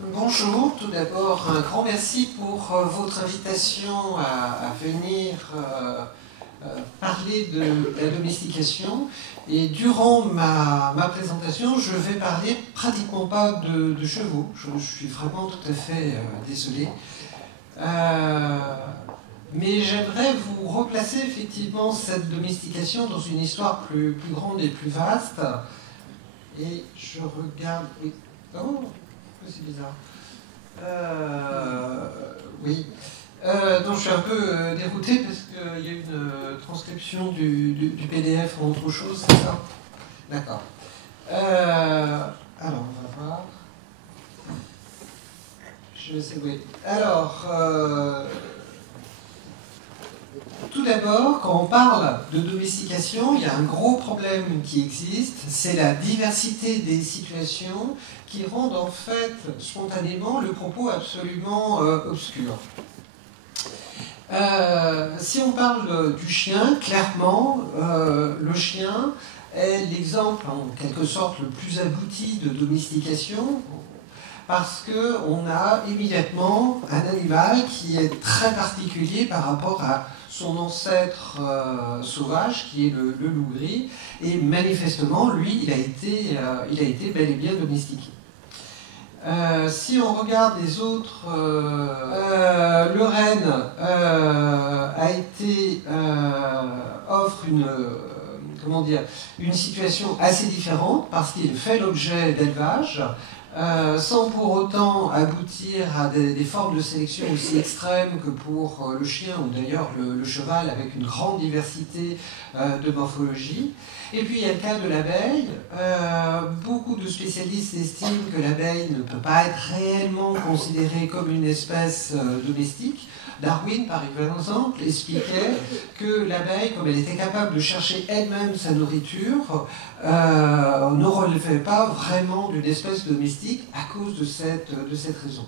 Bonjour, tout d'abord un grand merci pour votre invitation à venir parler de la domestication. Et durant ma présentation, je vais parler pratiquement pas de chevaux. Je suis vraiment tout à fait désolé. Mais j'aimerais vous replacer effectivement cette domestication dans une histoire plus grande et plus vaste. Et je regarde... Oh, c'est bizarre. Oui. Donc je suis un peu dérouté parce qu'il y a une transcription du PDF en autre chose, c'est ça? D'accord. Alors, on va voir. Je sais, oui. Alors, tout d'abord, quand on parle de domestication, il y a un gros problème qui existe, c'est la diversité des situations qui rendent en fait spontanément le propos absolument obscur. Si on parle du chien, clairement, le chien est l'exemple en quelque sorte le plus abouti de domestication, parce qu'on a immédiatement un animal qui est très particulier par rapport à son ancêtre sauvage, qui est le loup gris, et manifestement, lui, il a été bel et bien domestiqué. Si on regarde les autres, le renne offre une situation assez différente parce qu'il fait l'objet d'élevage, sans pour autant aboutir à des formes de sélection aussi extrêmes que pour le chien ou d'ailleurs le cheval, avec une grande diversité de morphologie. Et puis il y a le cas de l'abeille. Beaucoup de spécialistes estiment que l'abeille ne peut pas être réellement considérée comme une espèce domestique. Darwin, par exemple, expliquait que l'abeille, comme elle était capable de chercher elle-même sa nourriture, ne relevait pas vraiment d'une espèce domestique à cause de cette raison.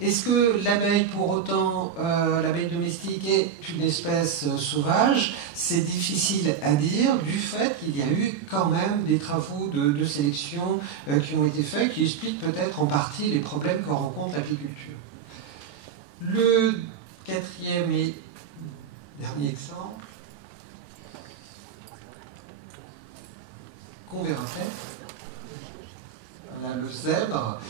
Est-ce que l'abeille, pour autant, l'abeille domestique est une espèce sauvage? C'est difficile à dire, du fait qu'il y a eu quand même des travaux de sélection qui ont été faits, qui expliquent peut-être en partie les problèmes que rencontre l'apiculture. Le quatrième et dernier exemple, qu'on verra après, voilà, le zèbre.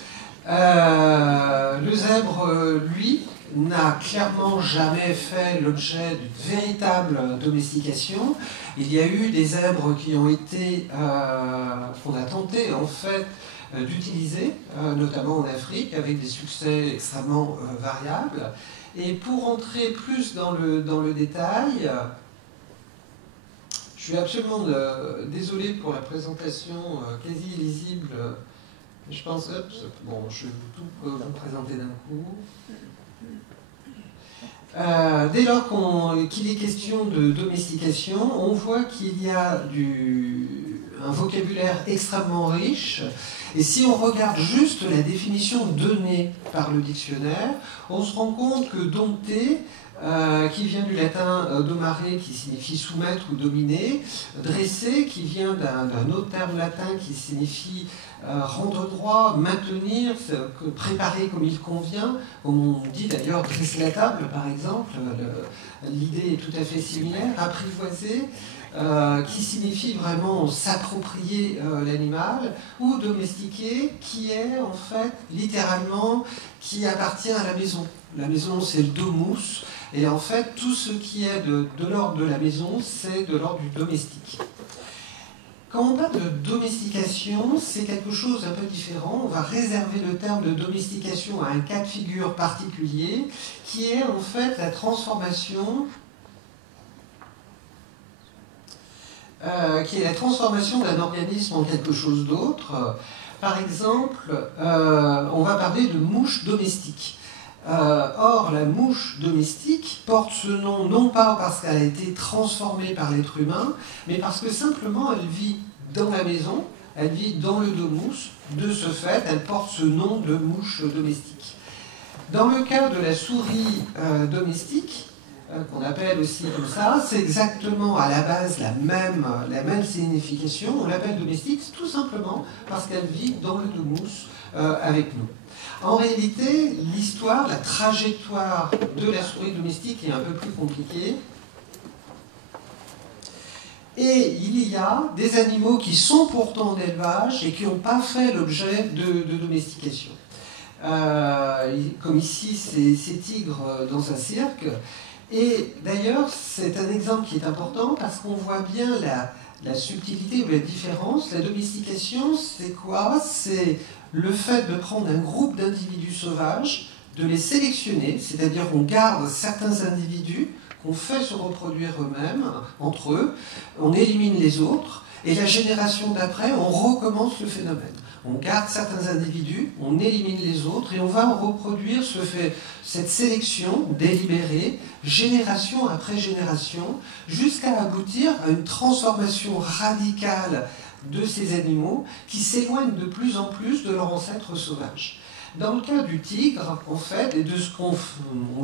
Le zèbre, lui, n'a clairement jamais fait l'objet d'une véritable domestication. Il y a eu des zèbres qui ont été, qu'on a tenté en fait d'utiliser, notamment en Afrique, avec des succès extrêmement variables. Et pour entrer plus dans le détail, je suis absolument désolé pour la présentation quasi illisible. Je pense, bon, je vais tout vous présenter d'un coup. Dès lors qu'il est question de domestication, on voit qu'il y a un vocabulaire extrêmement riche. Et si on regarde juste la définition donnée par le dictionnaire, on se rend compte que dompter, qui vient du latin domare, qui signifie soumettre ou dominer, dresser, qui vient d'un autre terme latin qui signifie rendre droit, maintenir, préparer comme il convient, comme on dit d'ailleurs dresser la table par exemple, l'idée est tout à fait similaire, apprivoiser, qui signifie vraiment s'approprier l'animal, ou domestiquer, qui est en fait littéralement qui appartient à la maison. La maison, c'est le domus, et en fait tout ce qui est de l'ordre de la maison, c'est de l'ordre du domestique. Quand on parle de domestication, c'est quelque chose un peu différent. On va réserver le terme de domestication à un cas de figure particulier, qui est en fait la transformation d'un organisme en quelque chose d'autre. Par exemple, on va parler de mouche domestique. Or, la mouche domestique porte ce nom non pas parce qu'elle a été transformée par l'être humain, mais parce que simplement elle vit dans la maison, elle vit dans le domus. De ce fait, elle porte ce nom de mouche domestique. Dans le cas de la souris domestique, qu'on appelle aussi comme ça, c'est exactement à la base la même signification. On l'appelle domestique tout simplement parce qu'elle vit dans le domus avec nous. En réalité, l'histoire, la trajectoire de la souris domestique est un peu plus compliquée. Et il y a des animaux qui sont pourtant en élevage et qui n'ont pas fait l'objet de domestication. Comme ici, ces tigres dans un cirque. Et d'ailleurs, c'est un exemple qui est important parce qu'on voit bien la subtilité ou la différence. La domestication, c'est quoi? C'est le fait de prendre un groupe d'individus sauvages, de les sélectionner, c'est-à-dire qu'on garde certains individus, qu'on fait se reproduire eux-mêmes, entre eux, on élimine les autres, et la génération d'après, on recommence le phénomène. On garde certains individus, on élimine les autres, et on va reproduire cette sélection délibérée, génération après génération, jusqu'à aboutir à une transformation radicale de ces animaux qui s'éloignent de plus en plus de leurs ancêtres sauvages. Dans le cas du tigre, en fait, et de ce qu'on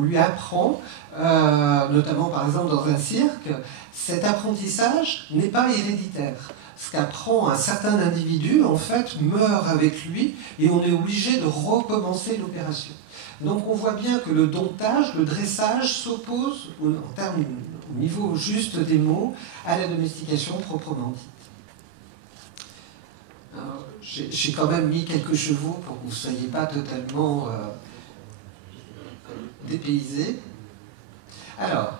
lui apprend, notamment par exemple dans un cirque, cet apprentissage n'est pas héréditaire. Ce qu'apprend un certain individu, en fait, meurt avec lui et on est obligé de recommencer l'opération. Donc on voit bien que le domptage, le dressage s'oppose, au niveau juste des mots, à la domestication proprement dite. J'ai quand même mis quelques chevaux pour que vous ne soyez pas totalement dépaysés. Alors,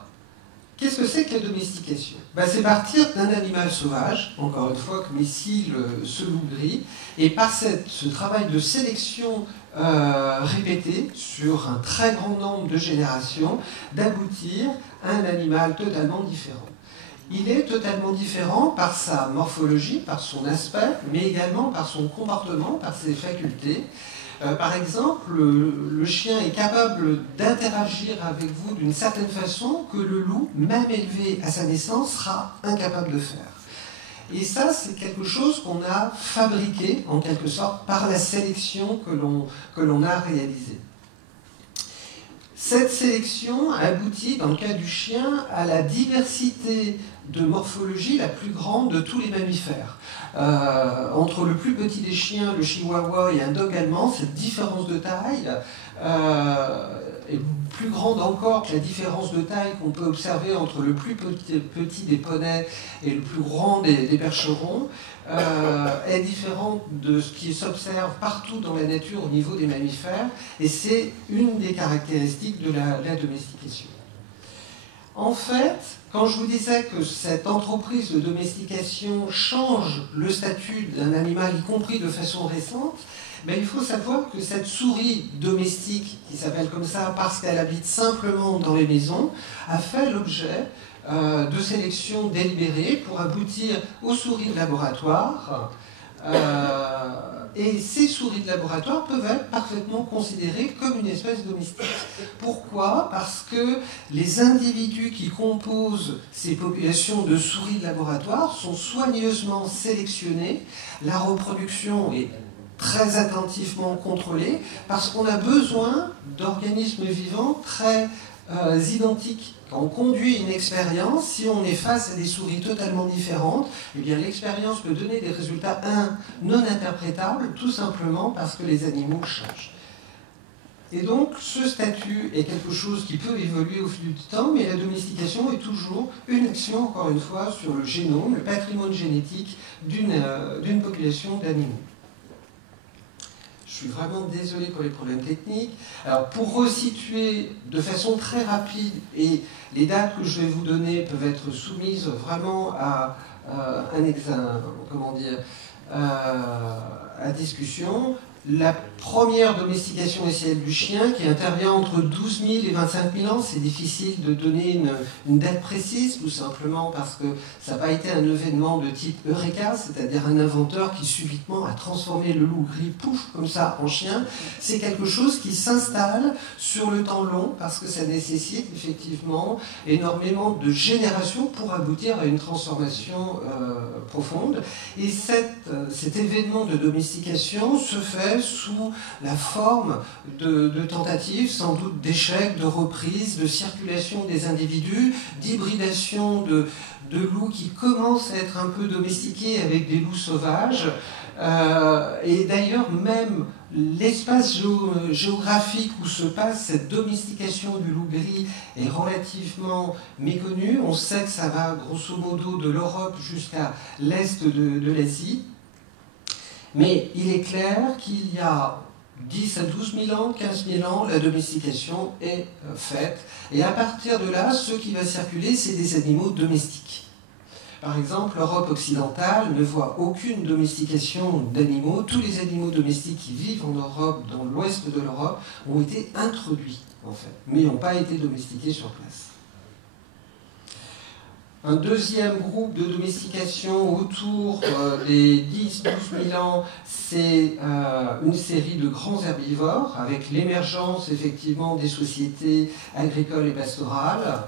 qu'est-ce que c'est que la domestication? C'est partir d'un animal sauvage, encore une fois, comme ici ce loup gris, et par ce travail de sélection répété sur un très grand nombre de générations, d'aboutir à un animal totalement différent. Il est totalement différent par sa morphologie, par son aspect, mais également par son comportement, par ses facultés. Par exemple, le chien est capable d'interagir avec vous d'une certaine façon que le loup, même élevé à sa naissance, sera incapable de faire. Et ça, c'est quelque chose qu'on a fabriqué, en quelque sorte, par la sélection que l'on a réalisée. Cette sélection aboutit, dans le cas du chien, à la diversité de morphologie la plus grande de tous les mammifères. Entre le plus petit des chiens, le chihuahua, et un dog allemand, cette différence de taille est plus grande encore que la différence de taille qu'on peut observer entre le plus petit des poneys et le plus grand des percherons, est différente de ce qui s'observe partout dans la nature au niveau des mammifères, et c'est une des caractéristiques de la domestication. En fait, quand je vous disais que cette entreprise de domestication change le statut d'un animal, y compris de façon récente, il faut savoir que cette souris domestique, qui s'appelle comme ça parce qu'elle habite simplement dans les maisons, a fait l'objet de sélection délibérée pour aboutir aux souris de laboratoire. Et ces souris de laboratoire peuvent être parfaitement considérées comme une espèce domestique. Pourquoi? Parce que les individus qui composent ces populations de souris de laboratoire sont soigneusement sélectionnés. La reproduction est très attentivement contrôlée parce qu'on a besoin d'organismes vivants très identiques. Quand on conduit une expérience, si on est face à des souris totalement différentes, eh bien l'expérience peut donner des résultats, non interprétables, tout simplement parce que les animaux changent. Et donc, ce statut est quelque chose qui peut évoluer au fil du temps, mais la domestication est toujours une action, encore une fois, sur le génome, le patrimoine génétique d'une population d'animaux. Je suis vraiment désolé pour les problèmes techniques. Alors, pour resituer de façon très rapide, et les dates que je vais vous donner peuvent être soumises vraiment à à discussion. La première domestication est celle du chien qui intervient entre 12 000 et 25 000 ans. C'est difficile de donner une date précise, tout simplement parce que ça n'a pas été un événement de type Eureka, c'est-à-dire un inventeur qui subitement a transformé le loup gris, pouf, comme ça, en chien. C'est quelque chose qui s'installe sur le temps long parce que ça nécessite effectivement énormément de générations pour aboutir à une transformation profonde. Et cet événement de domestication se fait fait sous la forme de tentatives, sans doute d'échecs, de reprises, de circulation des individus, d'hybridation de loups qui commencent à être un peu domestiqués avec des loups sauvages. Et d'ailleurs, même l'espace géographique où se passe cette domestication du loup gris est relativement méconnu. On sait que ça va grosso modo de l'Europe jusqu'à l'est de l'Asie. Mais il est clair qu'il y a 10 à 12 000 ans, 15 000 ans, la domestication est faite. Et à partir de là, ce qui va circuler, c'est des animaux domestiques. Par exemple, l'Europe occidentale ne voit aucune domestication d'animaux. Tous les animaux domestiques qui vivent en Europe, dans l'ouest de l'Europe, ont été introduits, en fait, mais n'ont pas été domestiqués sur place. Un deuxième groupe de domestication autour des 10-12 000 ans, c'est une série de grands herbivores, avec l'émergence effectivement des sociétés agricoles et pastorales.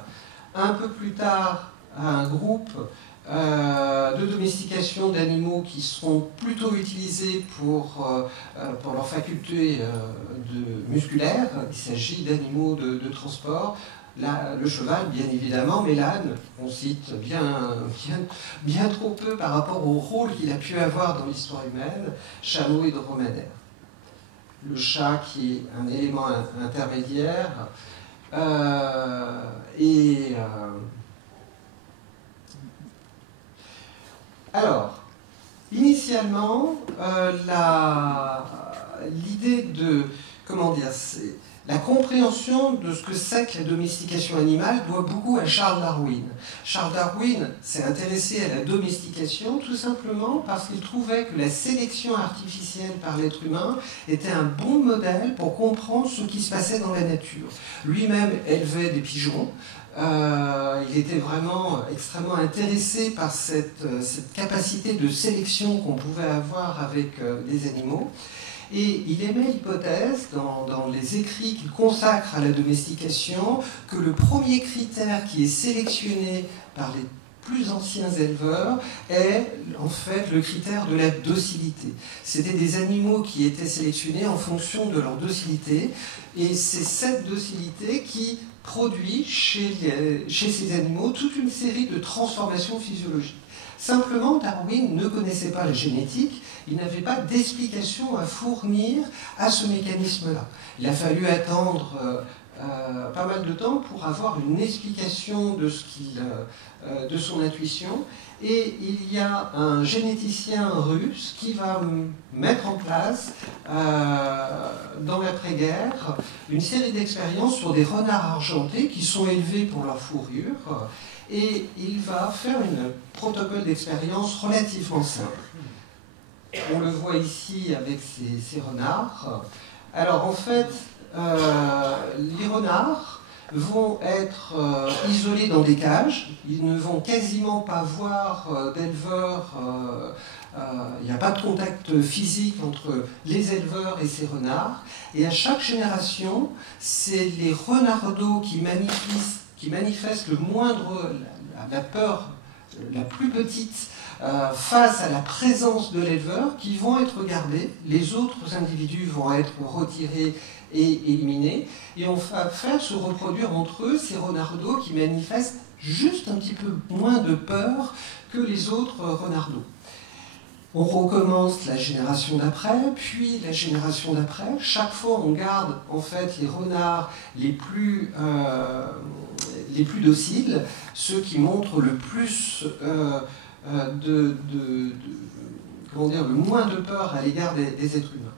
Un peu plus tard, un groupe de domestication d'animaux qui seront plutôt utilisés pour leur faculté musculaire. Il s'agit d'animaux de transport. Le cheval, bien évidemment, mais l'âne, on cite bien trop peu par rapport au rôle qu'il a pu avoir dans l'histoire humaine, chameau et dromadaire. Le chat qui est un élément intermédiaire. Alors, initialement, l'idée de, la compréhension de ce que c'est que la domestication animale doit beaucoup à Charles Darwin. Charles Darwin s'est intéressé à la domestication tout simplement parce qu'il trouvait que la sélection artificielle par l'être humain était un bon modèle pour comprendre ce qui se passait dans la nature. Lui-même élevait des pigeons. Il était vraiment extrêmement intéressé par cette capacité de sélection qu'on pouvait avoir avec les animaux. Et il émet l'hypothèse, dans les écrits qu'il consacre à la domestication, que le premier critère qui est sélectionné par les plus anciens éleveurs est en fait le critère de la docilité. C'était des animaux qui étaient sélectionnés en fonction de leur docilité, et c'est cette docilité qui produit chez ces animaux toute une série de transformations physiologiques. Simplement, Darwin ne connaissait pas la génétique, il n'avait pas d'explication à fournir à ce mécanisme-là. Il a fallu attendre pas mal de temps pour avoir une explication de son intuition. Et il y a un généticien russe qui va mettre en place, dans l'après-guerre, une série d'expériences sur des renards argentés qui sont élevés pour leur fourrure. Et il va faire un protocole d'expérience relativement simple. On le voit ici avec ces renards. Alors en fait, les renards vont être isolés dans des cages. Ils ne vont quasiment pas voir d'éleveurs. Il n'y a pas de contact physique entre les éleveurs et ces renards. Et à chaque génération, c'est les renardeaux qui manifestent le moindre, la peur la plus petite face à la présence de l'éleveur qui vont être regardés. Les autres individus vont être retirés et éliminés. Et on va faire se reproduire entre eux ces renardeaux qui manifestent juste un petit peu moins de peur que les autres renardeaux. On recommence la génération d'après, puis la génération d'après. Chaque fois, on garde en fait les renards les plus dociles, ceux qui montrent le plus le moins de peur à l'égard des êtres humains.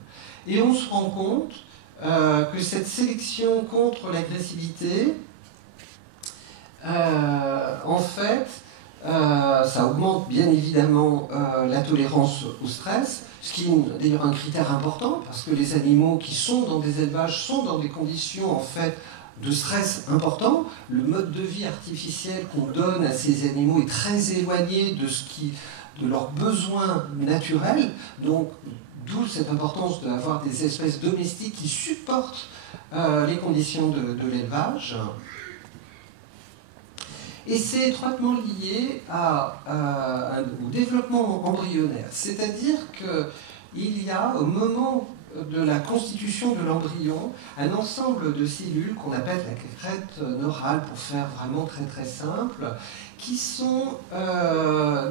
Et on se rend compte que cette sélection contre l'agressivité, en fait, ça augmente bien évidemment la tolérance au stress, ce qui est d'ailleurs un critère important, parce que les animaux qui sont dans des élevages sont dans des conditions en fait de stress important. Le mode de vie artificiel qu'on donne à ces animaux est très éloigné de leurs besoins naturels, donc d'où cette importance d'avoir des espèces domestiques qui supportent les conditions de l'élevage. Et c'est étroitement lié au développement embryonnaire. C'est-à-dire qu'il y a, au moment de la constitution de l'embryon un ensemble de cellules qu'on appelle la crête neurale, pour faire vraiment très très simple, qui sont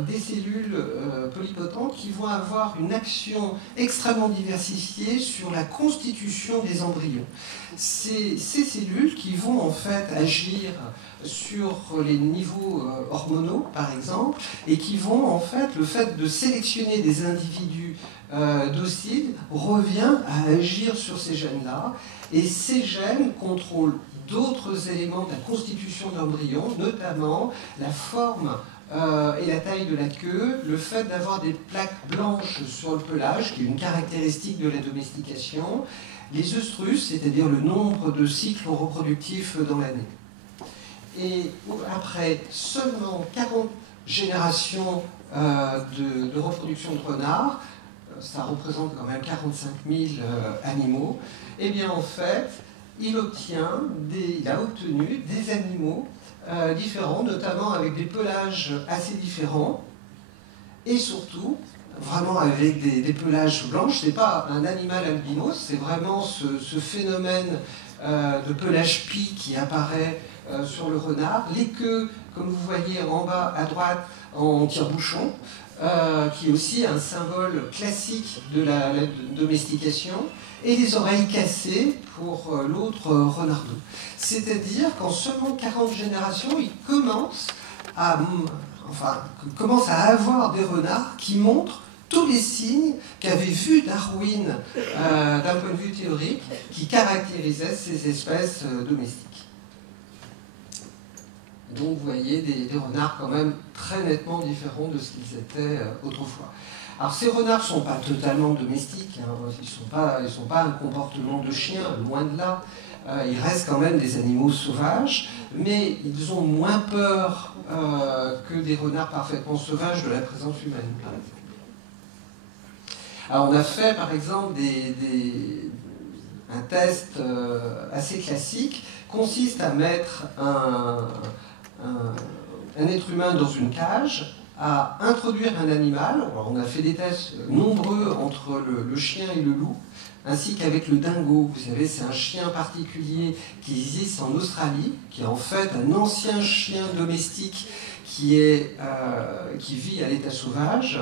des cellules polypotentes qui vont avoir une action extrêmement diversifiée sur la constitution des embryons. Ces cellules qui vont en fait agir sur les niveaux hormonaux, par exemple, et qui vont en fait, le fait de sélectionner des individus dociles revient à agir sur ces gènes-là, et ces gènes contrôlent d'autres éléments de la constitution de l'embryon, notamment la forme et la taille de la queue, le fait d'avoir des plaques blanches sur le pelage, qui est une caractéristique de la domestication, les œstrus, c'est-à-dire le nombre de cycles reproductifs dans l'année. Et après seulement 40 générations de reproduction de renards, ça représente quand même 45 000 animaux, et bien en fait, il a obtenu des animaux différents, notamment avec des pelages assez différents, et surtout, vraiment avec des pelages blanches. Ce n'est pas un animal albinos, c'est vraiment ce phénomène de pelage pie qui apparaît sur le renard. Les queues, comme vous voyez en bas à droite, en tire-bouchon, qui est aussi un symbole classique de la domestication, et les oreilles cassées pour l'autre renardeau. C'est-à-dire qu'en seulement 40 générations, il commence à avoir des renards qui montrent tous les signes qu'avait vu Darwin d'un point de vue théorique, qui caractérisaient ces espèces domestiques. Donc vous voyez des renards quand même très nettement différents de ce qu'ils étaient autrefois. Alors ces renards ne sont pas totalement domestiques, hein, ils sont pas un comportement de chien, loin de là. Ils restent quand même des animaux sauvages, mais ils ont moins peur que des renards parfaitement sauvages de la présence humaine, par exemple. Alors on a fait par exemple un test assez classique, consiste à mettre un être humain dans une cage, à introduire un animal. Alors on a fait des tests nombreux entre le chien et le loup, ainsi qu'avec le dingo. Vous savez, c'est un chien particulier qui existe en Australie, qui est en fait un ancien chien domestique qui vit à l'état sauvage.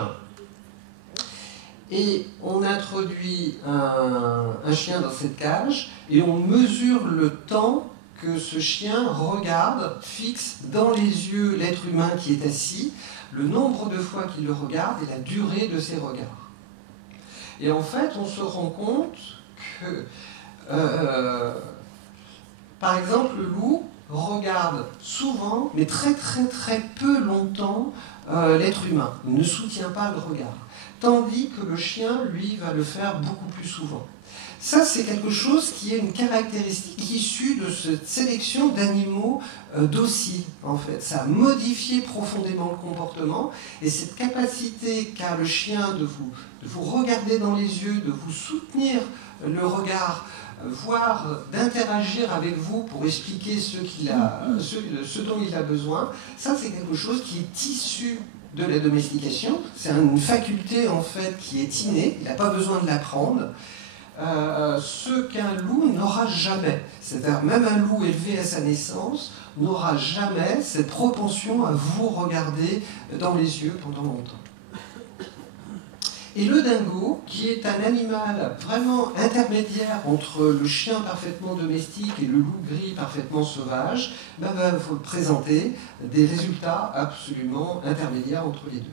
Et on introduit un chien dans cette cage et on mesure le temps que ce chien regarde, fixe dans les yeux l'être humain qui est assis, le nombre de fois qu'il le regarde et la durée de ses regards. Et en fait, on se rend compte que, par exemple, le loup regarde souvent, mais très très très peu longtemps, l'être humain. Il ne soutient pas le regard. Tandis que le chien, lui, va le faire beaucoup plus souvent. Ça, c'est quelque chose qui est une caractéristique issue de cette sélection d'animaux dociles, en fait. Ça a modifié profondément le comportement, et cette capacité qu'a le chien de vous regarder dans les yeux, de vous soutenir le regard, voire d'interagir avec vous pour expliquer ce dont il a besoin, ça, c'est quelque chose qui est issu de la domestication. C'est une faculté, en fait, qui est innée, il n'a pas besoin de l'apprendre. Ce qu'un loup n'aura jamais. C'est-à-dire même un loup élevé à sa naissance n'aura jamais cette propension à vous regarder dans les yeux pendant longtemps. Et le dingo, qui est un animal vraiment intermédiaire entre le chien parfaitement domestique et le loup gris parfaitement sauvage, va vous présenter des résultats absolument intermédiaires entre les deux.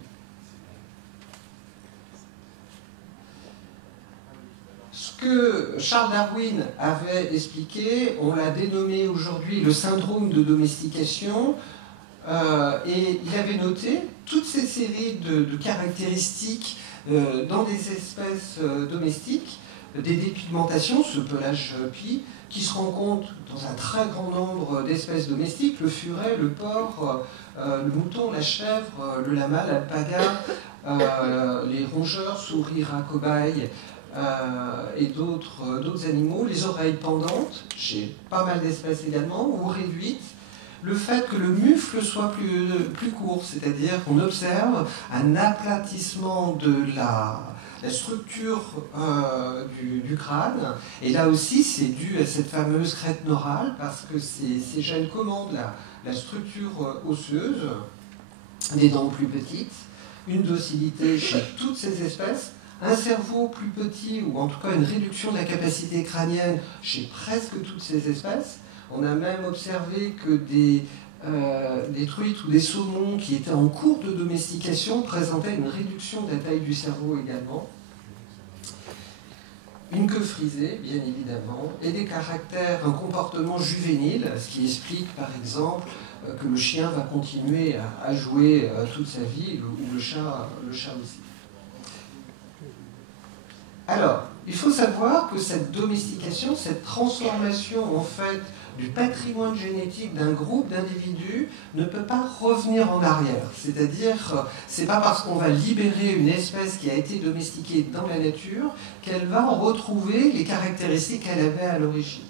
Ce que Charles Darwin avait expliqué, on l'a dénommé aujourd'hui le syndrome de domestication, et il avait noté toutes ces séries de caractéristiques dans des espèces domestiques, des dépigmentations, ce pelage pie, qui se rencontre dans un très grand nombre d'espèces domestiques, le furet, le porc, le mouton, la chèvre, le lama, l'alpaga, les rongeurs, souris, rats, cobayes, et d'autres animaux, les oreilles pendantes, chez pas mal d'espèces également, ou réduites, le fait que le mufle soit plus court, c'est-à-dire qu'on observe un aplatissement de la la structure du crâne. Et là aussi, c'est dû à cette fameuse crête neurale, parce que ces gènes commandent la structure osseuse, des dents plus petites, une docilité chez toutes ces espèces, un cerveau plus petit, ou en tout cas une réduction de la capacité crânienne chez presque toutes ces espèces. On a même observé que des truites ou des saumons qui étaient en cours de domestication présentaient une réduction de la taille du cerveau également. Une queue frisée, bien évidemment, et des caractères, un comportement juvénile, ce qui explique par exemple que le chien va continuer à jouer toute sa vie, ou le chat aussi. Alors, il faut savoir que cette domestication, cette transformation en fait du patrimoine génétique d'un groupe d'individus ne peut pas revenir en arrière. C'est-à-dire, c'est pas parce qu'on va libérer une espèce qui a été domestiquée dans la nature qu'elle va retrouver les caractéristiques qu'elle avait à l'origine.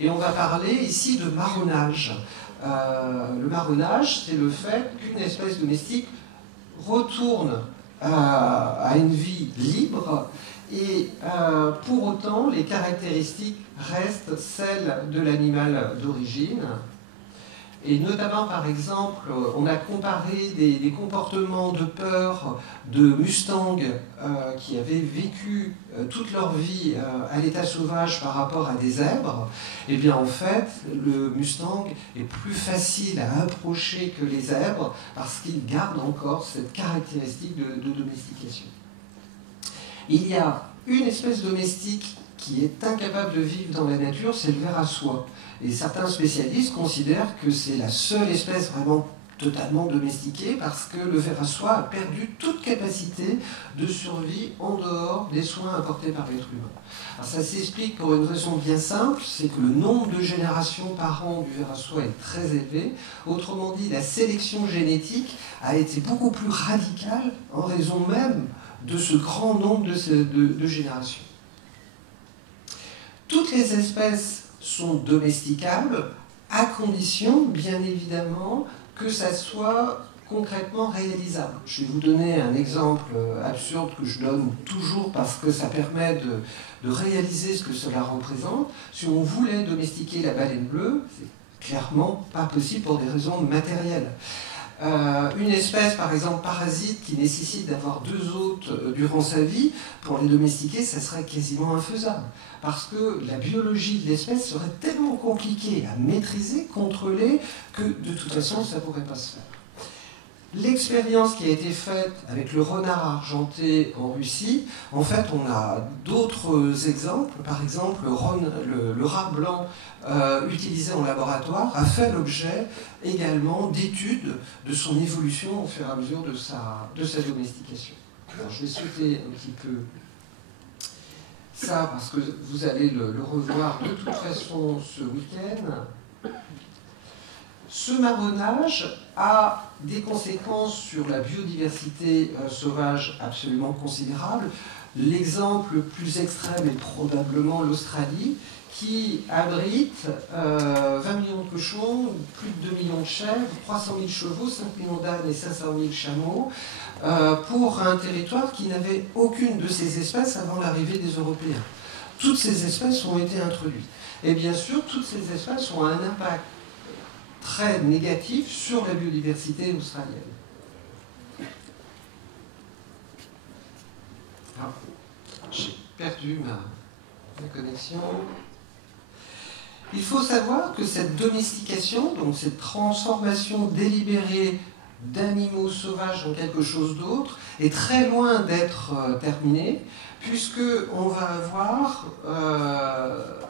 Et on va parler ici de marronnage. Le marronnage, c'est le fait qu'une espèce domestique retourne à une vie libre, et pour autant, les caractéristiques restent celles de l'animal d'origine. Et notamment, par exemple, on a comparé des comportements de peur de Mustangs qui avaient vécu toute leur vie à l'état sauvage par rapport à des zèbres. Et bien en fait, le Mustang est plus facile à approcher que les zèbres parce qu'il garde encore cette caractéristique de domestication. Il y a une espèce domestique qui est incapable de vivre dans la nature, c'est le ver à soie. Et certains spécialistes considèrent que c'est la seule espèce vraiment totalement domestiquée parce que le ver à soie a perdu toute capacité de survie en dehors des soins apportés par l'être humain. Alors ça s'explique pour une raison bien simple, c'est que le nombre de générations par an du ver à soie est très élevé. Autrement dit, la sélection génétique a été beaucoup plus radicale en raison même de ce grand nombre de générations. Toutes les espèces sont domesticables à condition, bien évidemment, que ça soit concrètement réalisable. Je vais vous donner un exemple absurde que je donne toujours parce que ça permet de réaliser ce que cela représente. Si on voulait domestiquer la baleine bleue, c'est clairement pas possible pour des raisons matérielles. Une espèce, par exemple, parasite, qui nécessite d'avoir 2 hôtes durant sa vie, pour les domestiquer, ça serait quasiment infaisable. Parce que la biologie de l'espèce serait tellement compliquée à maîtriser, contrôler, que de toute façon, ça ne pourrait pas se faire. L'expérience qui a été faite avec le renard argenté en Russie, en fait, on a d'autres exemples. Par exemple, le rat blanc utilisé en laboratoire a fait l'objet également d'études de son évolution au fur et à mesure de sa domestication. Alors, je vais sauter un petit peu ça parce que vous allez le revoir de toute façon ce week-end. Ce marronnage a des conséquences sur la biodiversité sauvage absolument considérables. L'exemple le plus extrême est probablement l'Australie, qui abrite 20 millions de cochons, plus de 2 millions de chèvres, 300 000 chevaux, 5 millions d'ânes et 500 000 chameaux, pour un territoire qui n'avait aucune de ces espèces avant l'arrivée des Européens. Toutes ces espèces ont été introduites. Et bien sûr, toutes ces espèces ont un impact très négatif sur la biodiversité australienne. Ah, j'ai perdu ma connexion. Il faut savoir que cette domestication, donc cette transformation délibérée d'animaux sauvages en quelque chose d'autre, est très loin d'être terminée, puisqu'on va avoir,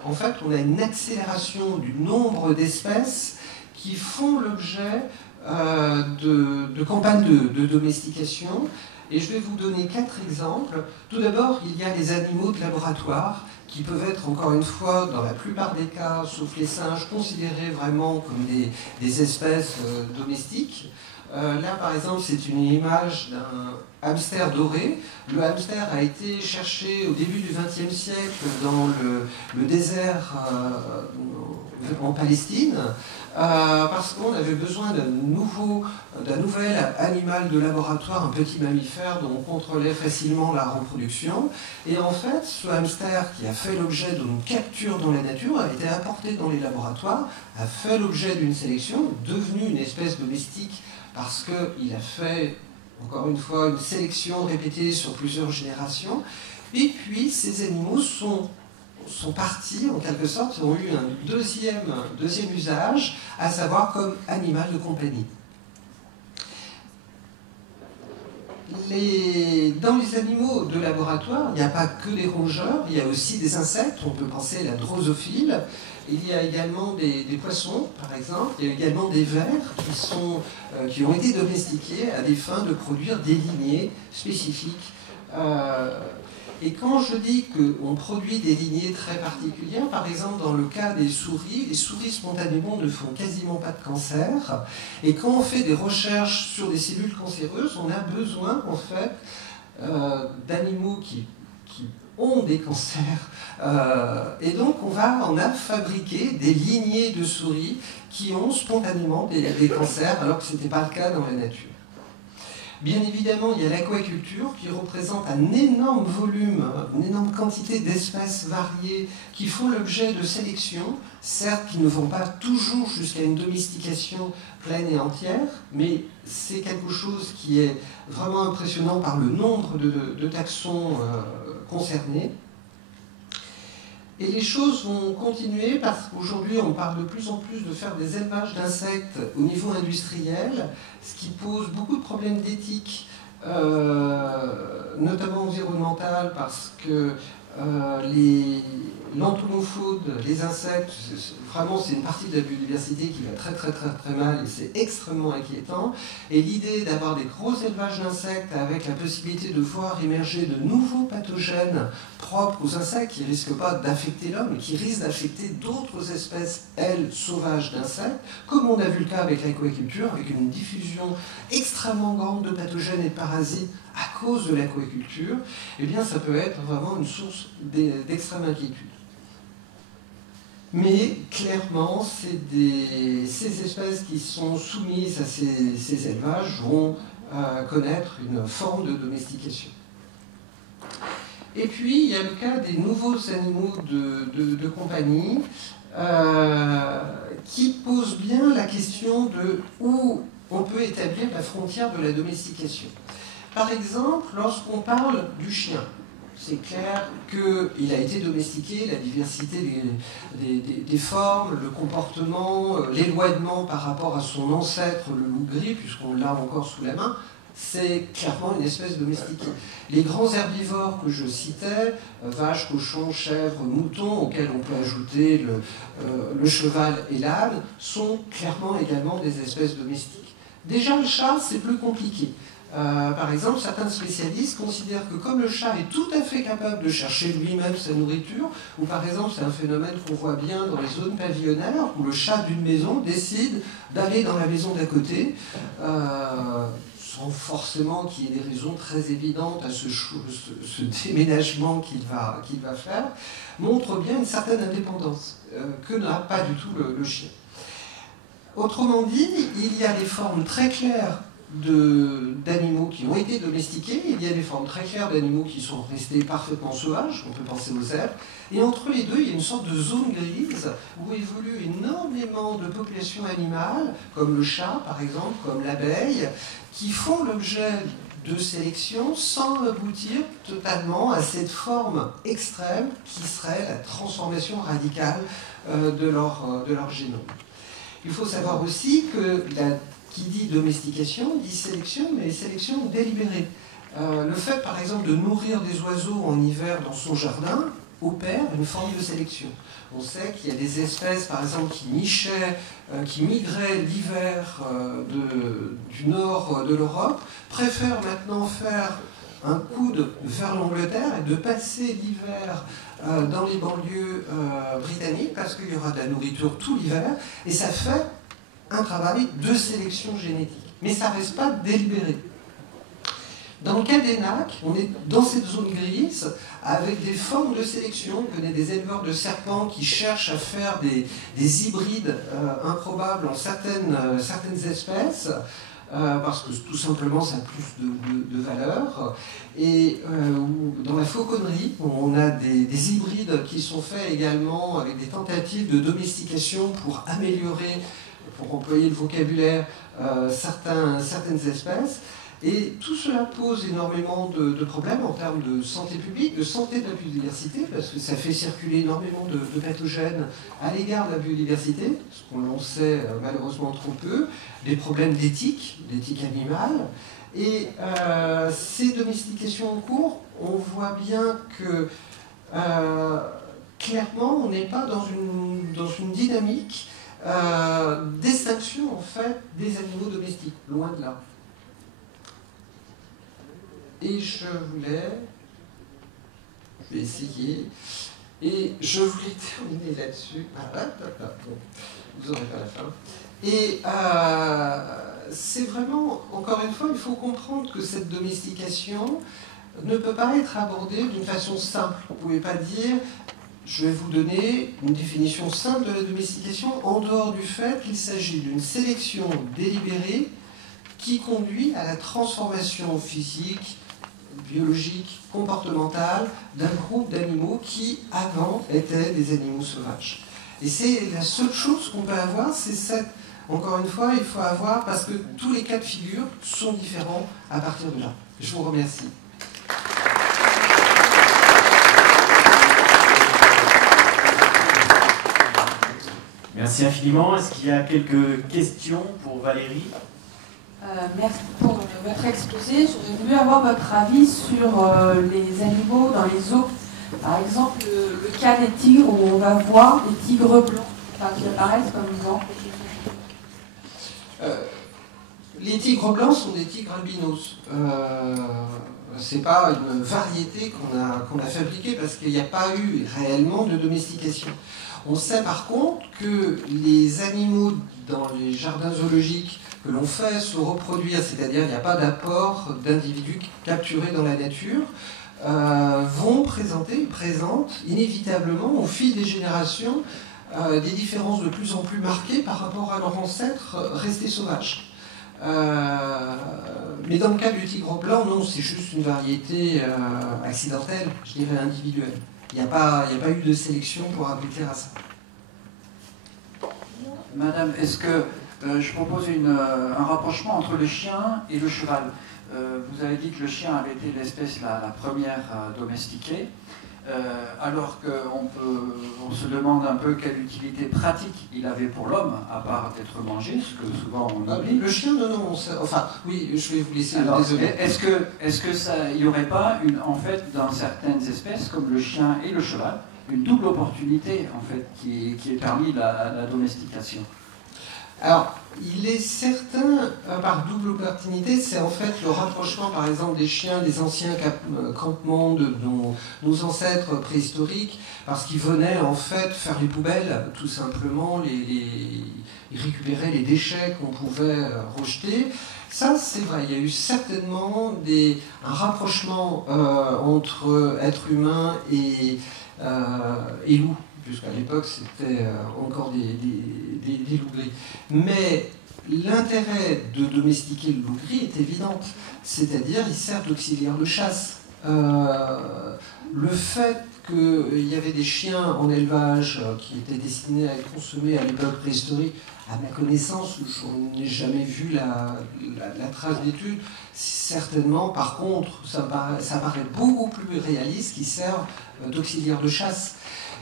en fait, on a une accélération du nombre d'espèces qui font l'objet de campagnes de domestication. Et je vais vous donner 4 exemples. Tout d'abord, il y a les animaux de laboratoire qui peuvent être, encore une fois, dans la plupart des cas, sauf les singes, considérés vraiment comme des espèces domestiques. Là, par exemple, c'est une image d'un hamster doré. Le hamster a été cherché au début du XXe siècle dans le désert en Palestine, parce qu'on avait besoin d'un nouvel animal de laboratoire, un petit mammifère dont on contrôlait facilement la reproduction. Et en fait, ce hamster qui a fait l'objet d'une capture dans la nature a été apporté dans les laboratoires, a fait l'objet d'une sélection, devenu une espèce domestique parce qu'il a fait, encore une fois, une sélection répétée sur plusieurs générations. Et puis, ces animaux sont partis, en quelque sorte, ont eu un deuxième usage, à savoir comme animal de compagnie. Dans les animaux de laboratoire, il n'y a pas que des rongeurs, il y a aussi des insectes, on peut penser à la drosophile. Il y a également des poissons, par exemple, il y a également des vers qui ont été domestiqués à des fins de produire des lignées spécifiques. Et quand je dis qu'on produit des lignées très particulières, par exemple dans le cas des souris, les souris spontanément ne font quasiment pas de cancer. Et quand on fait des recherches sur des cellules cancéreuses, on a besoin en fait d'animaux qui ont des cancers. Et donc on a fabriqué des lignées de souris qui ont spontanément des cancers, alors que ce n'était pas le cas dans la nature. Bien évidemment, il y a l'aquaculture qui représente un énorme volume, une énorme quantité d'espèces variées qui font l'objet de sélection, certes qui ne vont pas toujours jusqu'à une domestication pleine et entière, mais c'est quelque chose qui est vraiment impressionnant par le nombre de taxons concernés. Et les choses vont continuer parce qu'aujourd'hui on parle de plus en plus de faire des élevages d'insectes au niveau industriel, ce qui pose beaucoup de problèmes d'éthique, notamment environnemental, parce que l'entomofaune, les insectes, vraiment c'est une partie de la biodiversité qui va très mal et c'est extrêmement inquiétant. Et l'idée d'avoir des gros élevages d'insectes avec la possibilité de voir émerger de nouveaux pathogènes propres aux insectes qui ne risquent pas d'affecter l'homme, mais qui risquent d'affecter d'autres espèces, elles, sauvages d'insectes, comme on a vu le cas avec l'aquaculture, avec une diffusion extrêmement grande de pathogènes et de parasites à cause de l'aquaculture, eh bien ça peut être vraiment une source d'extrême inquiétude. Mais clairement, ces espèces qui sont soumises à ces élevages vont connaître une forme de domestication. Et puis, il y a le cas des nouveaux animaux de compagnie qui posent bien la question de où on peut établir la frontière de la domestication. Par exemple, lorsqu'on parle du chien, c'est clair qu'il a été domestiqué, la diversité des formes, le comportement, l'éloignement par rapport à son ancêtre, le loup gris, puisqu'on l'a encore sous la main, c'est clairement une espèce domestiquée. Les grands herbivores que je citais, vaches, cochons, chèvres, moutons, auxquels on peut ajouter le cheval et l'âne, sont clairement également des espèces domestiques. Déjà, le chat, c'est plus compliqué. Par exemple, certains spécialistes considèrent que comme le chat est tout à fait capable de chercher lui-même sa nourriture, ou par exemple c'est un phénomène qu'on voit bien dans les zones pavillonnaires, où le chat d'une maison décide d'aller dans la maison d'à côté, sans forcément qu'il y ait des raisons très évidentes à ce déménagement qu'il va faire, montre bien une certaine indépendance que n'a pas du tout le chien. Autrement dit, il y a des formes très claires d'animaux qui ont été domestiqués, il y a des formes très claires d'animaux qui sont restés parfaitement sauvages, on peut penser aux zèbres, et entre les deux, il y a une sorte de zone grise où évoluent énormément de populations animales, comme le chat par exemple, comme l'abeille, qui font l'objet de sélection sans aboutir totalement à cette forme extrême qui serait la transformation radicale de leur génome. Il faut savoir aussi que qui dit domestication, dit sélection, mais sélection délibérée. Le fait, par exemple, de nourrir des oiseaux en hiver dans son jardin opère une forme de sélection. On sait qu'il y a des espèces, par exemple, qui migraient l'hiver du nord de l'Europe, préfèrent maintenant faire un coude vers l'Angleterre et de passer l'hiver dans les banlieues britanniques parce qu'il y aura de la nourriture tout l'hiver, et ça fait un travail de sélection génétique. mais ça ne reste pas délibéré. Dans le cas des NAC, on est dans cette zone grise avec des formes de sélection. On connaît des éleveurs de serpents qui cherchent à faire des hybrides improbables en certaines espèces, parce que tout simplement ça a plus de valeur. Et dans la fauconnerie, on a des hybrides qui sont faits également avec des tentatives de domestication pour améliorer, pour employer le vocabulaire, certaines espèces. Et tout cela pose énormément de problèmes en termes de santé publique, de santé de la biodiversité, parce que ça fait circuler énormément de pathogènes à l'égard de la biodiversité, ce qu'on en sait malheureusement trop peu, des problèmes d'éthique animale. Et ces domestications en cours, on voit bien que clairement, on n'est pas dans une dynamique d'extinction en fait des animaux domestiques, loin de là. Et je vais essayer, et je voulais terminer là-dessus. Bon, vous n'aurez pas la fin. Et c'est vraiment, encore une fois, il faut comprendre que cette domestication ne peut pas être abordée d'une façon simple. Vous ne pouvez pas dire, je vais vous donner une définition simple de la domestication en dehors du fait qu'il s'agit d'une sélection délibérée qui conduit à la transformation physique, biologique, comportementale d'un groupe d'animaux qui, avant, étaient des animaux sauvages. Et c'est la seule chose qu'on peut avoir, c'est cette... Encore une fois, il faut avoir, parce que tous les cas de figure sont différents à partir de là. Je vous remercie. Merci infiniment. Est-ce qu'il y a quelques questions pour Valérie ? Merci pour votre exposé. J'aurais voulu avoir votre avis sur les animaux dans les zoos. Par exemple, le cas des tigres, où on va voir des tigres blancs qui apparaissent comme blancs. Les tigres blancs sont des tigres albinos. C'est pas une variété qu'on a fabriquée parce qu'il n'y a pas eu réellement de domestication. On sait par contre que les animaux dans les jardins zoologiques que l'on fait se reproduire, c'est-à-dire il n'y a pas d'apport d'individus capturés dans la nature, présentent inévitablement au fil des générations des différences de plus en plus marquées par rapport à leurs ancêtres restés sauvages. Mais dans le cas du tigre blanc, non, c'est juste une variété accidentelle, je dirais individuelle. Il n'y a pas eu de sélection pour aboutir à ça. Madame, est-ce que je propose un rapprochement entre le chien et le cheval? Vous avez dit que le chien avait été l'espèce la première domestiquée, alors qu'on se demande un peu quelle utilité pratique il avait pour l'homme, à part d'être mangé, ce que souvent on oublie. Le chien, non, enfin, oui, je vais vous laisser. Alors, désolé. Est-ce que ça, il n'y aurait pas, en fait, dans certaines espèces, comme le chien et le cheval, une double opportunité, en fait, qui est parmi la domestication? Alors, il est certain, par double opportunité, c'est en fait le rapprochement, par exemple, des chiens des anciens campements de nos ancêtres préhistoriques, parce qu'ils venaient en fait faire les poubelles, tout simplement, ils récupéraient les déchets qu'on pouvait rejeter. Ça, c'est vrai, il y a eu certainement un rapprochement entre êtres humains et loups, puisqu'à l'époque c'était encore des loups gris. Mais l'intérêt de domestiquer le loup gris est évident, c'est-à-dire il sert d'auxiliaire de chasse. Le fait qu'il y avait des chiens en élevage qui étaient destinés à être consommés à l'époque préhistorique, à ma connaissance, je n'ai jamais vu la trace d'étude, certainement, par contre, ça paraît beaucoup plus réaliste qu'ils servent d'auxiliaire de chasse.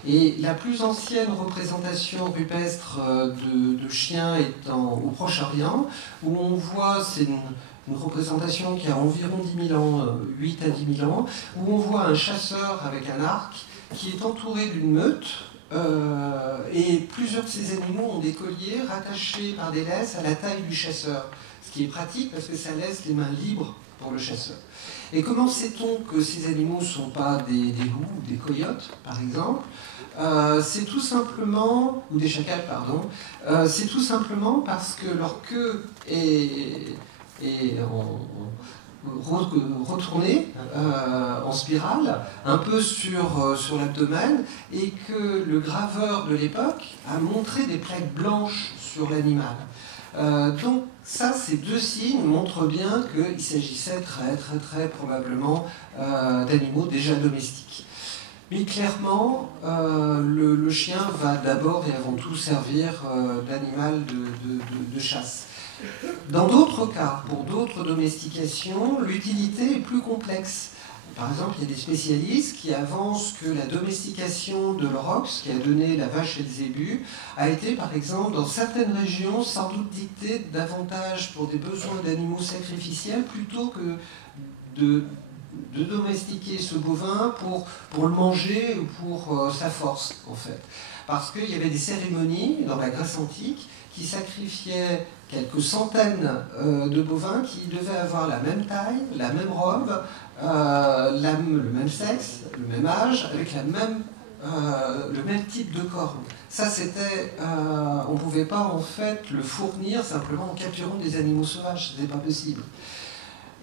Et la plus ancienne représentation rupestre de chiens est au Proche-Orient, où on voit, c'est une représentation qui a environ 10 000 ans, 8 à 10 000 ans, où on voit un chasseur avec un arc qui est entouré d'une meute, et plusieurs de ces animaux ont des colliers rattachés par des laisses à la taille du chasseur, ce qui est pratique parce que ça laisse les mains libres pour le chasseur. Et comment sait-on que ces animaux ne sont pas des loups ou des coyotes, par exemple? C'est tout simplement, ou des chacals, pardon, c'est tout simplement parce que leur queue est et retourné en spirale, un peu sur l'abdomen, et que le graveur de l'époque a montré des plaques blanches sur l'animal. Donc ça, ces deux signes montrent bien qu'il s'agissait très probablement d'animaux déjà domestiques. Mais clairement, le chien va d'abord et avant tout servir d'animal de chasse. Dans d'autres cas, pour d'autres domestications, l'utilité est plus complexe. Par exemple, il y a des spécialistes qui avancent que la domestication de l'aurochs, qui a donné la vache et le zébu, a été, par exemple, dans certaines régions, sans doute dictée davantage pour des besoins d'animaux sacrificiels, plutôt que de domestiquer ce bovin pour le manger ou pour sa force, en fait. Parce qu'il y avait des cérémonies dans la Grèce antique qui sacrifiaient quelques centaines de bovins qui devaient avoir la même taille, la même robe, le même sexe, le même âge, avec le même type de corne. Ça, c'était, on ne pouvait pas en fait le fournir simplement en capturant des animaux sauvages, ce n'était pas possible.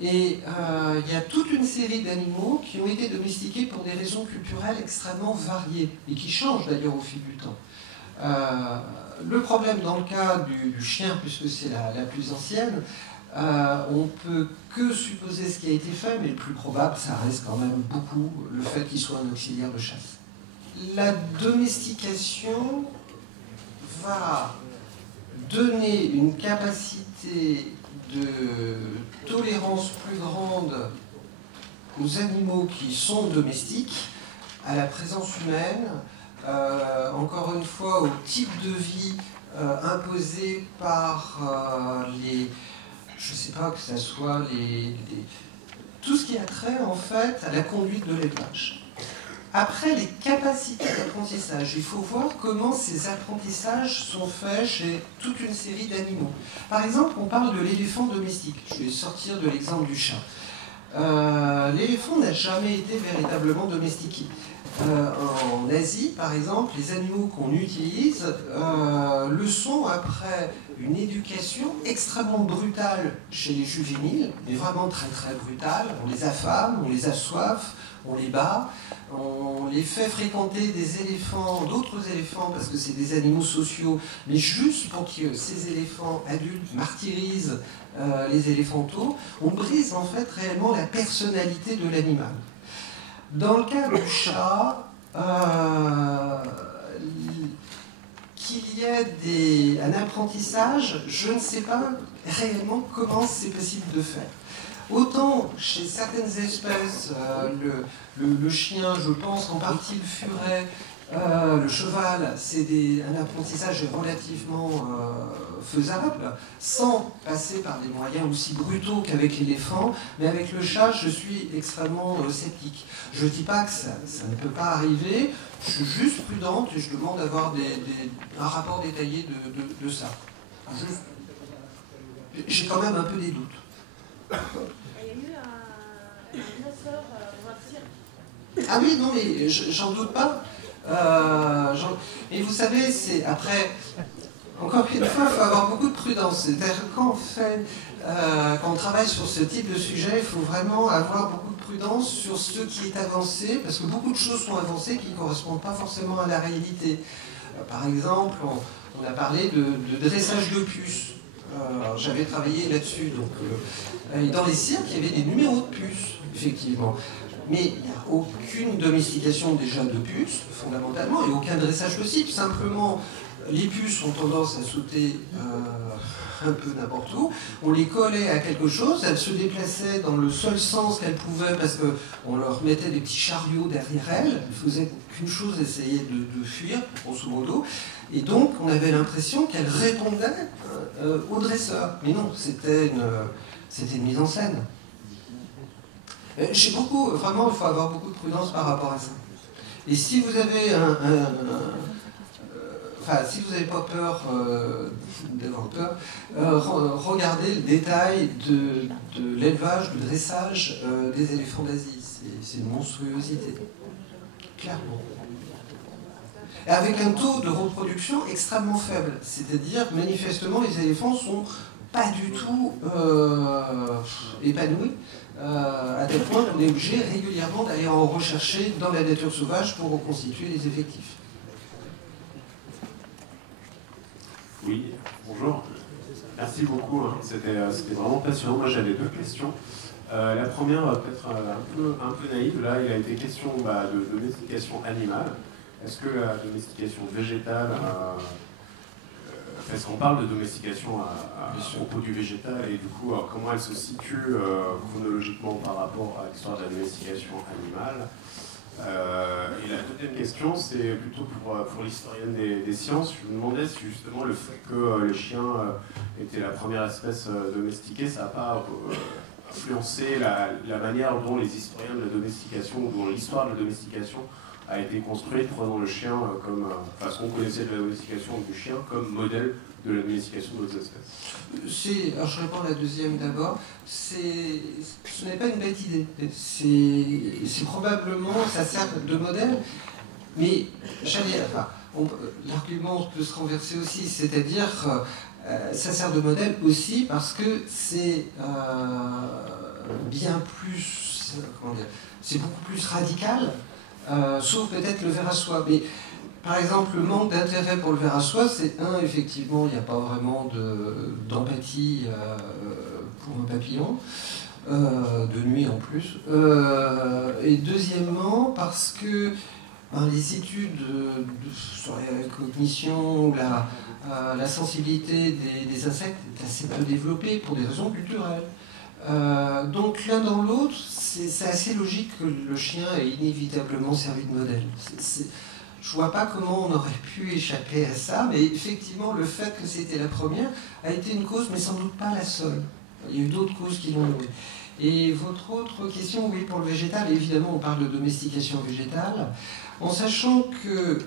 Et il y a toute une série d'animaux qui ont été domestiqués pour des raisons culturelles extrêmement variées, et qui changent d'ailleurs au fil du temps. Le problème dans le cas du chien, puisque c'est la plus ancienne, on peut que supposer ce qui a été fait, mais le plus probable, ça reste quand même beaucoup le fait qu'il soit un auxiliaire de chasse. La domestication va donner une capacité de tolérance plus grande aux animaux qui sont domestiques, à la présence humaine, encore une fois au type de vie imposé par je ne sais pas, que ce soit tout ce qui a trait en fait à la conduite de l'élevage. Après, les capacités d'apprentissage, il faut voir comment ces apprentissages sont faits chez toute une série d'animaux. Par exemple, on parle de l'éléphant domestique. Je vais sortir de l'exemple du chat. L'éléphant n'a jamais été véritablement domestiqué. En Asie, par exemple, les animaux qu'on utilise le sont après une éducation extrêmement brutale chez les juvéniles, mais vraiment très brutale. On les affame, on les assoiffe, on les bat, on les fait fréquenter des éléphants, d'autres éléphants, parce que c'est des animaux sociaux, mais juste pour que ces éléphants adultes martyrisent les éléphantaux, on brise en fait réellement la personnalité de l'animal. Dans le cas du chat, qu'il y ait un apprentissage, je ne sais pas réellement comment c'est possible de faire. Autant chez certaines espèces, le chien, je pense en partie le furet, le cheval, c'est un apprentissage relativement faisable, sans passer par des moyens aussi brutaux qu'avec l'éléphant, mais avec le chat, je suis extrêmement sceptique. Je ne dis pas que ça ne peut pas arriver, je suis juste prudente et je demande d'avoir un rapport détaillé de ça. J'ai quand même un peu des doutes. Il y a eu un dresseur dans un cirque. Ah oui, non, mais j'en doute pas. Mais vous savez, c'est après, encore une fois, il faut avoir beaucoup de prudence. C'est-à-dire quand on travaille sur ce type de sujet, il faut vraiment avoir beaucoup de prudence sur ce qui est avancé, parce que beaucoup de choses sont avancées qui ne correspondent pas forcément à la réalité. Par exemple, on a parlé de dressage de puces. J'avais travaillé là-dessus. Et dans les cirques, il y avait des numéros de puces, effectivement. Mais il n'y a aucune domestication déjà de puces, fondamentalement, et aucun dressage possible. Simplement, les puces ont tendance à sauter un peu n'importe où. On les collait à quelque chose, elles se déplaçaient dans le seul sens qu'elles pouvaient parce qu'on leur mettait des petits chariots derrière elles. Elles ne faisaient qu'une chose, essayer de fuir, grosso modo. Et donc, on avait l'impression qu'elles répondaient au dresseur. Mais non, c'était une mise en scène. Vraiment, il faut avoir beaucoup de prudence par rapport à ça. Et si vous avez si vous n'avez pas peur d'avoir peur, regardez le détail de l'élevage, du dressage des éléphants d'Asie. C'est une monstruosité, clairement. Et avec un taux de reproduction extrêmement faible. C'est-à-dire, manifestement, les éléphants sont pas du tout épanouis, à tel point qu'on est obligé régulièrement d'aller en rechercher dans la nature sauvage pour reconstituer les effectifs. Oui, bonjour. Merci beaucoup, hein. C'était vraiment passionnant. Moi j'avais 2 questions. La première, peut-être un peu naïve, là il a été question de domestication animale. Est-ce que la domestication végétale, parce qu'on parle de domestication à propos du végétal, et du coup comment elle se situe chronologiquement par rapport à l'histoire de la domestication animale. Et la deuxième question, c'est plutôt pour l'historienne des sciences. Je me demandais si justement le fait que les chiens étaient la première espèce domestiquée, ça n'a pas influencé la manière dont les historiens de la domestication, ou dont l'histoire de la domestication a été construite, prenant le chien comme, parce qu'on connaissait de la domestication du chien comme modèle de la domestication d'autres espèces. Alors je réponds à la deuxième d'abord. Ce n'est pas une bête idée. C'est probablement, ça sert de modèle, mais l'argument peut se renverser aussi, c'est-à-dire ça sert de modèle aussi parce que c'est bien plus, c'est beaucoup plus radical, sauf peut-être le ver à soie. Mais par exemple, le manque d'intérêt pour le ver à soie, c'est effectivement, il n'y a pas vraiment d'empathie pour un papillon, de nuit en plus. Et deuxièmement, parce que les études sur la cognition ou la sensibilité des insectes est assez peu développée pour des raisons culturelles. Donc l'un dans l'autre, c'est assez logique que le chien ait inévitablement servi de modèle. Je ne vois pas comment on aurait pu échapper à ça, mais effectivement, le fait que c'était la première a été une cause, mais sans doute pas la seule. Il y a eu d'autres causes qui l'ont nourri. Et votre autre question, oui, pour le végétal, évidemment, on parle de domestication végétale, en sachant que,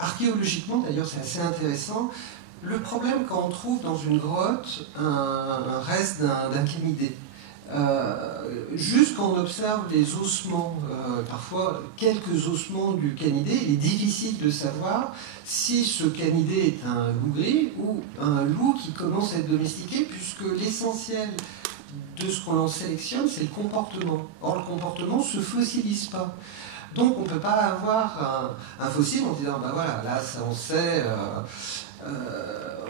archéologiquement, d'ailleurs, c'est assez intéressant, le problème quand on trouve dans une grotte un reste d'un canidé, juste quand on observe les ossements, parfois quelques ossements du canidé, il est difficile de savoir si ce canidé est un loup gris ou un loup qui commence à être domestiqué, puisque l'essentiel de ce qu'on en sélectionne, c'est le comportement. Or, le comportement ne se fossilise pas. Donc, on ne peut pas avoir un fossile en disant, voilà, là, ça on sait...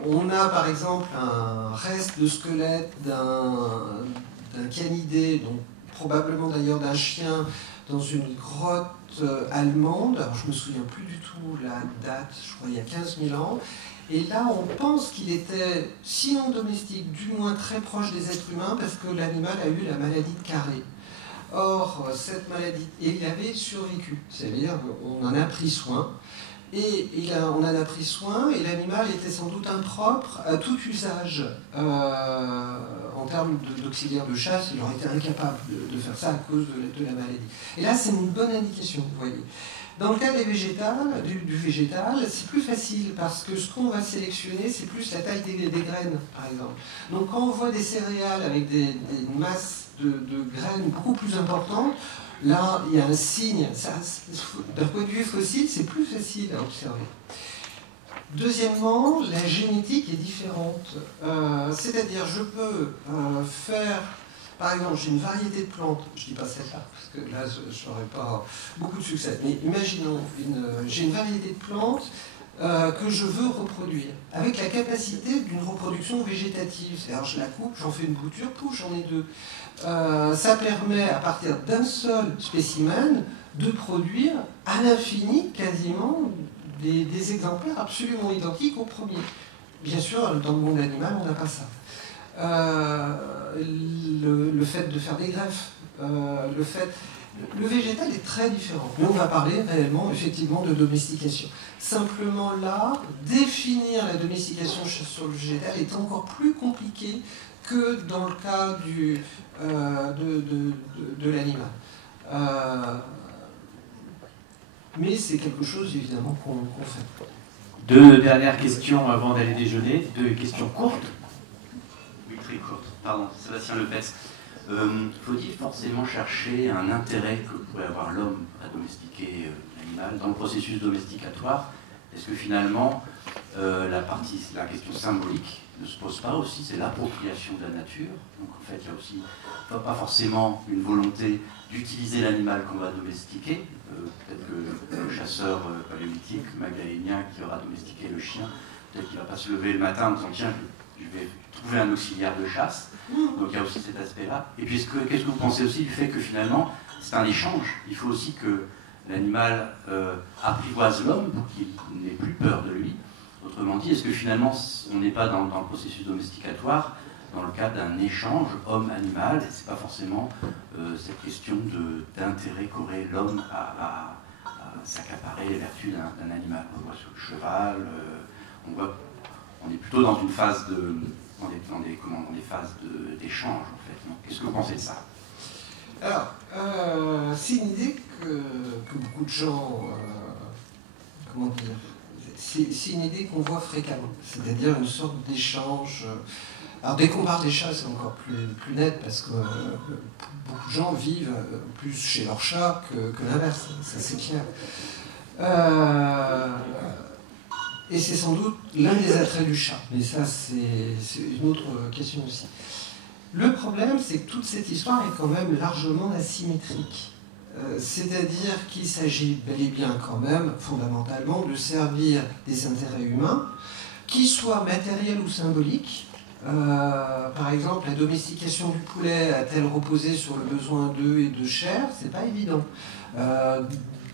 on a par exemple un reste de squelette d'un canidé, donc probablement d'ailleurs d'un chien, dans une grotte allemande. Alors je me souviens plus du tout la date, je crois il y a 15 000 ans. Et là on pense qu'il était, sinon domestique, du moins très proche des êtres humains, parce que l'animal a eu la maladie de Carré. Or, cette maladie, et il avait survécu, c'est-à-dire on en a pris soin. Et on en a pris soin, et l'animal était sans doute impropre à tout usage. En termes d'auxiliaire de chasse, il aurait été incapable de faire ça à cause de la maladie. Et là, c'est une bonne indication, vous voyez. Dans le cas du végétal, c'est plus facile, parce que ce qu'on va sélectionner, c'est plus la taille des graines, par exemple. Donc quand on voit des céréales avec des masses de graines beaucoup plus importantes, là, il y a un signe. D'un point de vue fossile, c'est plus facile à observer. Deuxièmement, la génétique est différente. C'est-à-dire, je peux faire... Par exemple, j'ai une variété de plantes, je ne dis pas celle-là, parce que là, je n'aurais pas beaucoup de succès. Mais imaginons, j'ai une variété de plantes que je veux reproduire, avec la capacité d'une reproduction végétative. C'est-à-dire, je la coupe, j'en fais une bouture, pouf, j'en ai 2. Ça permet, à partir d'un seul spécimen, de produire à l'infini, quasiment, des exemplaires absolument identiques au premier. Bien sûr, dans le monde animal, on n'a pas ça. Le fait de faire des greffes, le végétal est très différent. Mais on va parler réellement, effectivement, de domestication. Simplement là, définir la domestication sur le végétal est encore plus compliqué que dans le cas de l'animal. Mais c'est quelque chose, évidemment, qu'on fait. 2 dernières questions avant d'aller déjeuner, 2 questions courtes. Oui, très courtes. Pardon, Sébastien Lepès. Faut-il forcément chercher un intérêt que pourrait avoir l'homme à domestiquer l'animal dans le processus domesticatoire? Est-ce que finalement, la question symbolique ne se pose pas aussi, c'est l'appropriation de la nature. Donc en fait, il y a aussi pas forcément une volonté d'utiliser l'animal qu'on va domestiquer. Peut-être que le chasseur paléolithique, magdalénien, qui aura domestiqué le chien, peut-être qu'il ne va pas se lever le matin en disant tiens, je vais trouver un auxiliaire de chasse. Donc il y a aussi cet aspect-là. Et puis qu'est-ce que vous pensez aussi du fait que finalement, c'est un échange. Il faut aussi que l'animal apprivoise l'homme pour qu'il n'ait plus peur de lui. Autrement dit, est-ce que finalement, on n'est pas dans le processus domesticatoire, dans le cadre d'un échange homme-animal, et c'est pas forcément cette question d'intérêt qu'aurait l'homme à s'accaparer les vertus d'un animal. On voit sur le cheval, on est plutôt dans une phase dans des phases d'échange en fait. Qu'est-ce que vous pensez de ça? Alors, c'est une idée que beaucoup de gens, comment dire, c'est une idée qu'on voit fréquemment, c'est-à-dire une sorte d'échange. Alors dès qu'on parle des chats, c'est encore plus net, parce que beaucoup de gens vivent plus chez leur chat que l'inverse, ça c'est clair. Et c'est sans doute l'un des attraits du chat, mais ça c'est une autre question aussi. Le problème, c'est que toute cette histoire est quand même largement asymétrique. C'est-à-dire qu'il s'agit bel et bien quand même, fondamentalement, de servir des intérêts humains, qu'ils soient matériels ou symboliques. Par exemple, la domestication du poulet a-t-elle reposé sur le besoin d'œufs et de chair? C'est pas évident.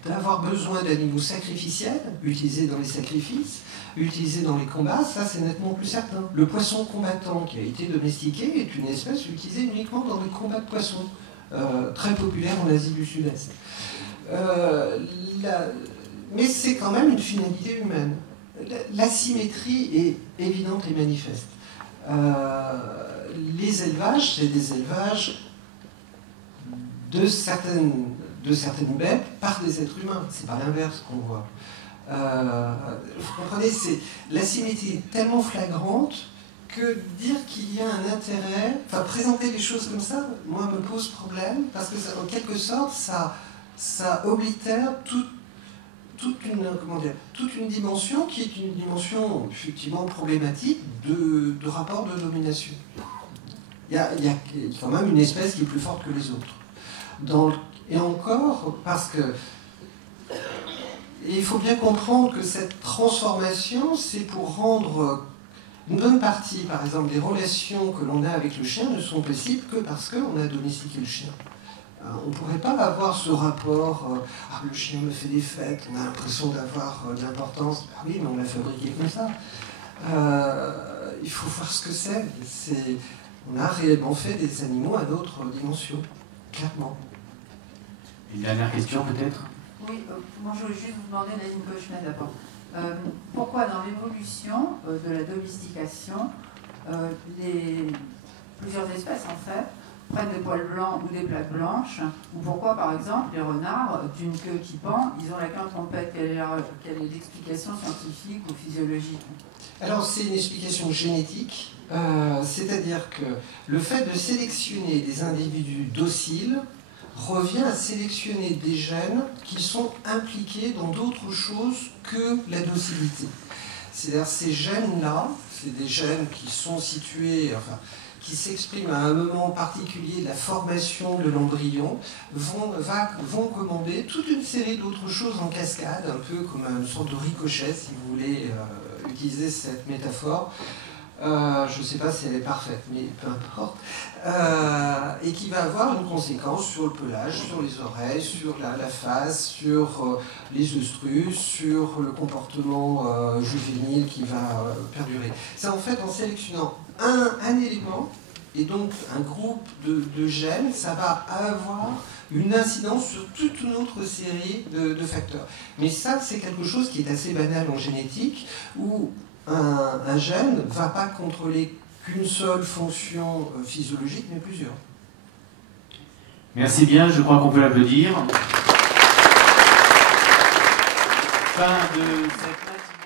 D'avoir besoin d'animaux sacrificiels, utilisés dans les sacrifices, utilisés dans les combats, ça c'est nettement plus certain. Le poisson combattant qui a été domestiqué est une espèce utilisée uniquement dans les combats de poissons, très populaire en Asie du Sud-Est. Mais c'est quand même une finalité humaine. L'asymétrie est évidente et manifeste. Les élevages, c'est des élevages de certaines bêtes par des êtres humains. C'est pas l'inverse qu'on voit. Vous comprenez, l'asymétrie est tellement flagrante que dire qu'il y a un intérêt, enfin présenter les choses comme ça, moi me pose problème, parce que ça, en quelque sorte, ça oblitère toute une dimension qui est une dimension effectivement problématique de rapport de domination. Il y a quand même une espèce qui est plus forte que les autres. Et encore, parce que il faut bien comprendre que cette transformation, c'est pour rendre une bonne partie, par exemple, des relations que l'on a avec le chien ne sont possibles que parce qu'on a domestiqué le chien. On ne pourrait pas avoir ce rapport le chien me fait des fêtes, on a l'impression d'avoir de l'importance. Ah oui, mais on l'a fabriqué comme ça. Il faut voir ce que c'est. On a réellement fait des animaux à d'autres dimensions, clairement. Une dernière question peut-être? Oui, moi je voulais juste vous demander, Nadine Kochman d'abord, pourquoi dans l'évolution de la domestication, plusieurs espèces en fait prennent des poils blancs ou des plaques blanches, ou pourquoi par exemple les renards d'une queue qui pend, ils ont la queue en trompette? Quelle est l'explication scientifique ou physiologique? Alors c'est une explication génétique, c'est-à-dire que le fait de sélectionner des individus dociles revient à sélectionner des gènes qui sont impliqués dans d'autres choses que la docilité. C'est-à-dire ces gènes-là, c'est des gènes qui sont situés, enfin, qui s'expriment à un moment particulier de la formation de l'embryon, vont commander toute une série d'autres choses en cascade, un peu comme une sorte de ricochet, si vous voulez utiliser cette métaphore. Je ne sais pas si elle est parfaite, mais peu importe. Et qui va avoir une conséquence sur le pelage, sur les oreilles, sur la face, sur les oestrus, sur le comportement juvénile qui va perdurer. C'est en fait en sélectionnant un élément, et donc un groupe de gènes, ça va avoir une incidence sur toute une autre série de facteurs. Mais ça, c'est quelque chose qui est assez banal en génétique, où un gène ne va pas contrôler qu'une seule fonction physiologique, mais plusieurs. Merci bien, je crois qu'on peut l'applaudir. Fin de cette matinée.